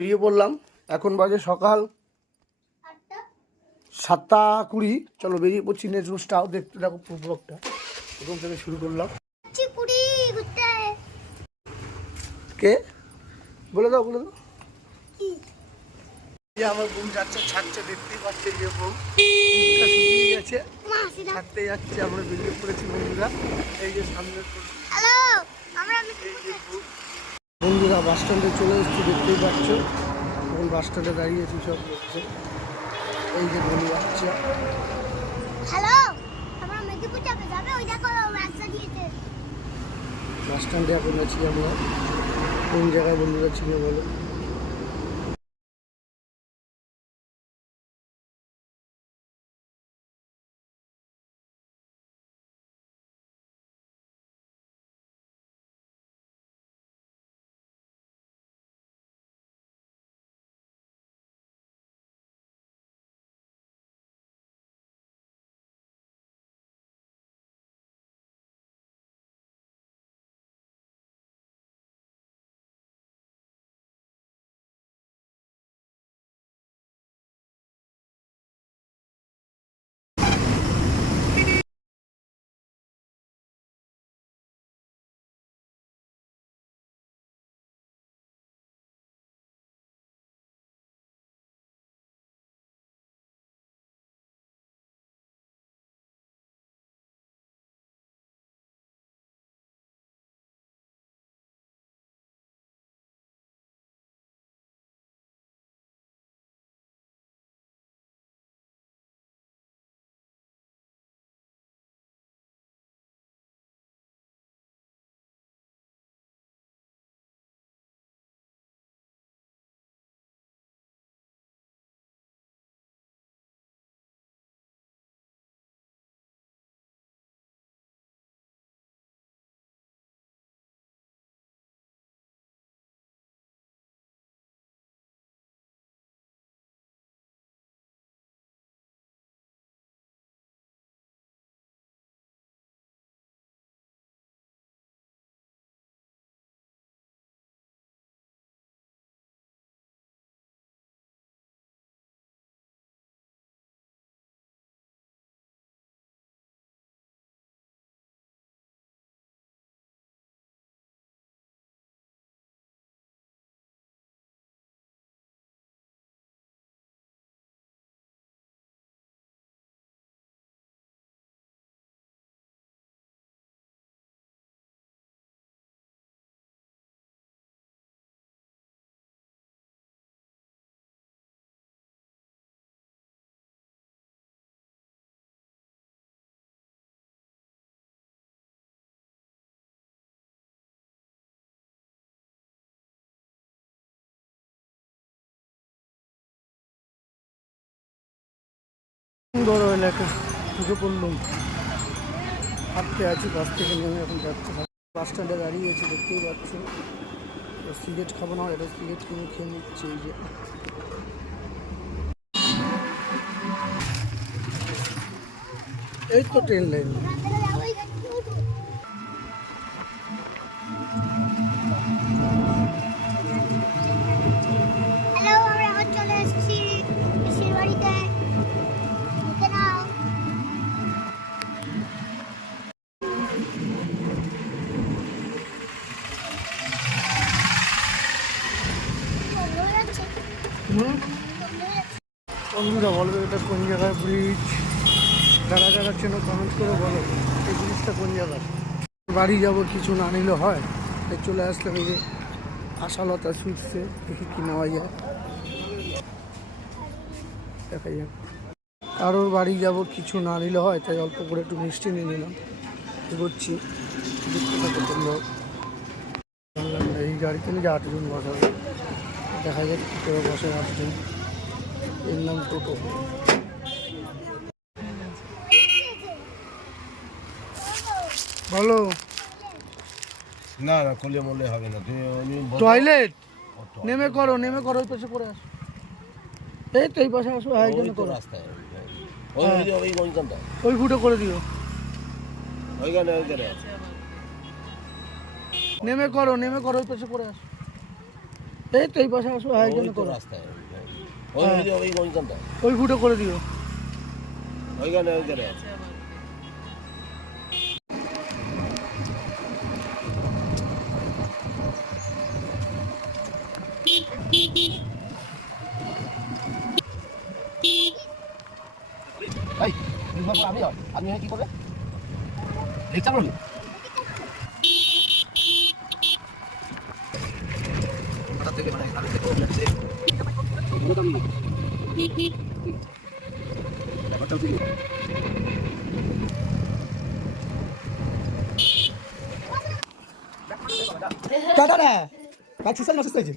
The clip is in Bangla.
বেরিয়ে পড়লাম। এখন বাজে সকাল 7:20। চলো বেরিয়ে পড়ছি। নেক্সটটাও দেখতে থাকো পুরো ব্লগটা, প্রথম থেকে শুরু করলাম। কে বলে দাও বলে দাও। আমার বোন যাচ্ছে, ছাড়ছে, দেখতেই পাচ্ছে যে বউ শুকিয়ে গেছে, ছাড়তে যাচ্ছে। আমরা বেরিয়ে পড়েছি বন্ধুরা। এই যে সামনে বন্ধুরা বাস স্ট্যান্ডে চলে এসেছি, দেখতেই পাচ্ছ। এখন বাস স্ট্যান্ডে দাঁড়িয়েছি সব লোকজন। এই যে বলি বাচ্চা বাস স্ট্যান্ডে এখন আছি আমরা। কোন জায়গায় বন্ধুরা ছিল বলো? বড় এলাকা ঢুকে পড়লাম, হাঁটতে আছি। বাস থেকে নেমে এখন যাচ্ছে। বাস স্ট্যান্ডে দাঁড়িয়েছি, দেখতেই পাচ্ছ। সিগারেট খাবো না, এটা সিগারেট কিনে খেয়ে নিচ্ছি। এই যে এই তো ট্রেন লাইন। বন্ধুরা বলবে এটা কোন জায়গায় ব্রিজ? যারা যারা চেনো কমেন্ট করে বলো এই ব্রিজটা কোন জায়গায়। বাড়ি যাব কিছু না নিলে হয়, তাই চলে আসলাম। এই যে আশালতা সুইটসে, দেখি কি নেওয়া যায়, দেখা যাক। কারোর বাড়ি যাব কিছু না নিলে হয়, তাই অল্প করে একটু মিষ্টি নিয়ে নিলাম। এগোচ্ছি, দেখতে থাকো তোমরা। এই গাড়িতে নিয়ে 8 জন বসাবে, দেখা যাক কী করে বসে 8 জন। এর নাম টোটো। বলো না না, খুলে মলে হবে না। তুমি টয়লেট নেমে করো, নেমে করো, ওই পাশে করে আসো। এই তো এই পাশে আসো, একজন করো রাস্তায় ওই কোনখানটা ওই ফুটো করে দিও। ওইখানে নেমে করো, নেমে করো, ওই পাশে করে আসো। এই তো এই পাশে আসবো, হ্যাঁ এইখানে তো করো। রাস্তায় ওই ওইখানটা ওই ফুটো করে দিও। ওইখানে আমি কি করবে রিক্সা করবি টাটা রে, কাজ সুসাল মাসুস হয়েছে।